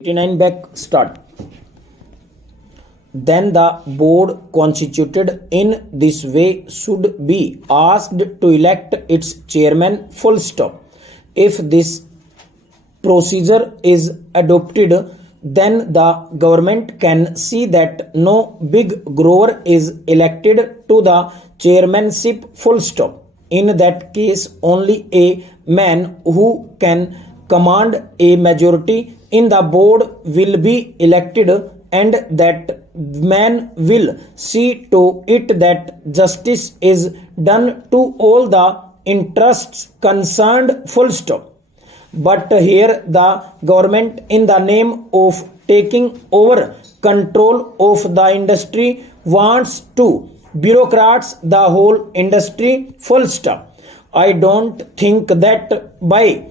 89 back start. Then the board constituted in this way should be asked to elect its chairman full stop. If this procedure is adopted, then the government can see that no big grower is elected to the chairmanship full stop. In that case, only a man who can command a majority in the board will be elected, and that man will see to it that justice is done to all the interests concerned full stop. But here the government, in the name of taking over control of the industry, wants to bureaucrats the whole industry full stop. I don't think that by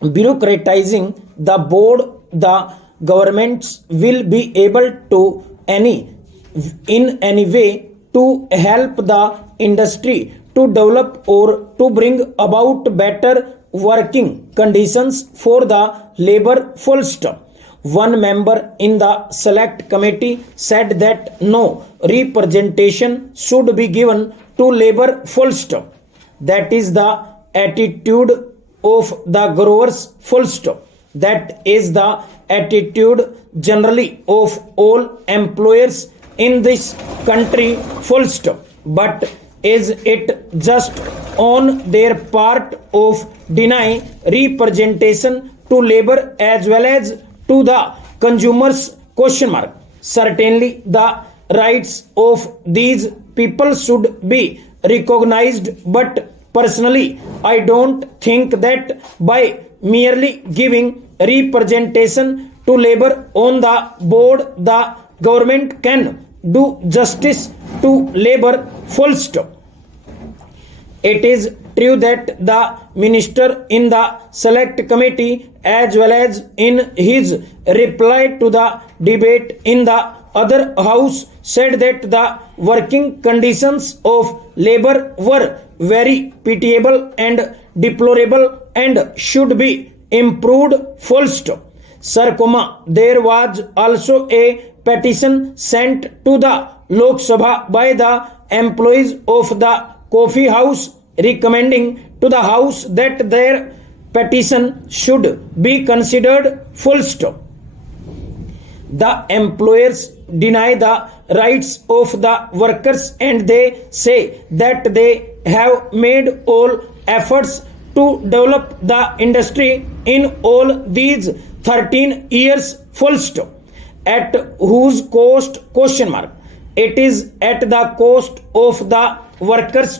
bureaucratizing the board the governments will be able to in any way to help the industry to develop or to bring about better working conditions for the labor full stop. One member in the select committee said that no representation should be given to labor full stop. That is the attitude of the growers full stop. That is the attitude generally of all employers in this country full stop. But is it just on their part of deny representation to labor as well as to the consumers? Question mark. Certainly the rights of these people should be recognized, but personally I don't think that by merely giving representation to labor on the board the government can do justice to labor full stop. It is true that the minister in the select committee as well as in his reply to the debate in the other house said that the working conditions of labor were very pitiable and deplorable and should be improved full stop. Sir, there was also a petition sent to the Lok Sabha by the employees of the coffee house recommending to the house that their petition should be considered full stop. The employers deny the rights of the workers and they say that they have made all efforts to develop the industry in all these 13 years full stop. At whose cost? Question mark. It is at the cost of the workers,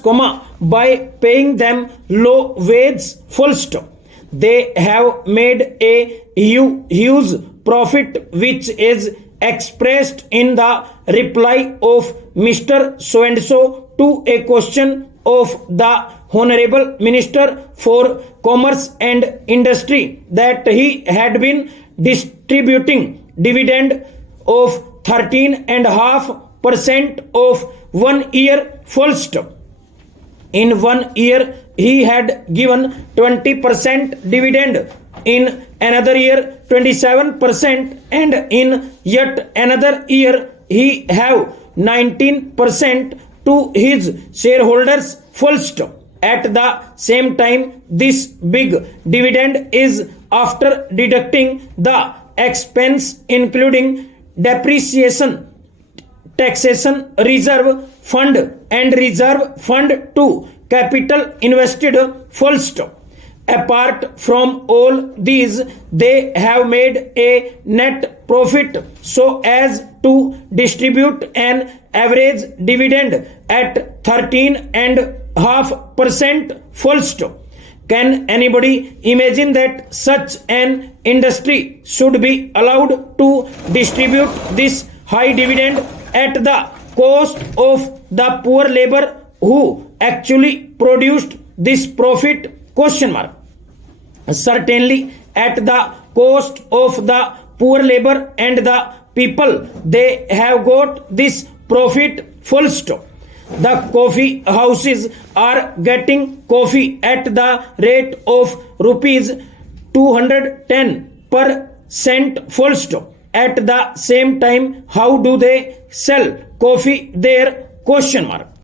by paying them low wage full stop. They have made a huge profit, which is expressed in the reply of Mr. So and so to a question of the Honorable Minister for Commerce and Industry that he had been distributing dividend of 13.5% of 1 year full stop. In 1 year he had given 20% dividend, in another year 27%, and in yet another year he have 19% to his shareholders full stop. At the same time, this big dividend is after deducting the expense including depreciation, taxation, reserve fund and reserve fund to capital invested full stop. Apart from all these, they have made a net profit so as to distribute an average dividend at 13.5% full stop. Can anybody imagine that such an industry should be allowed to distribute this high dividend at the cost of the poor labor who actually produced this profit? Question mark. Certainly at the cost of the poor labor and the people they have got this profit full stop. The coffee houses are getting coffee at the rate of rupees 210 per cent full stop. At the same time, how do they sell coffee there? Question mark.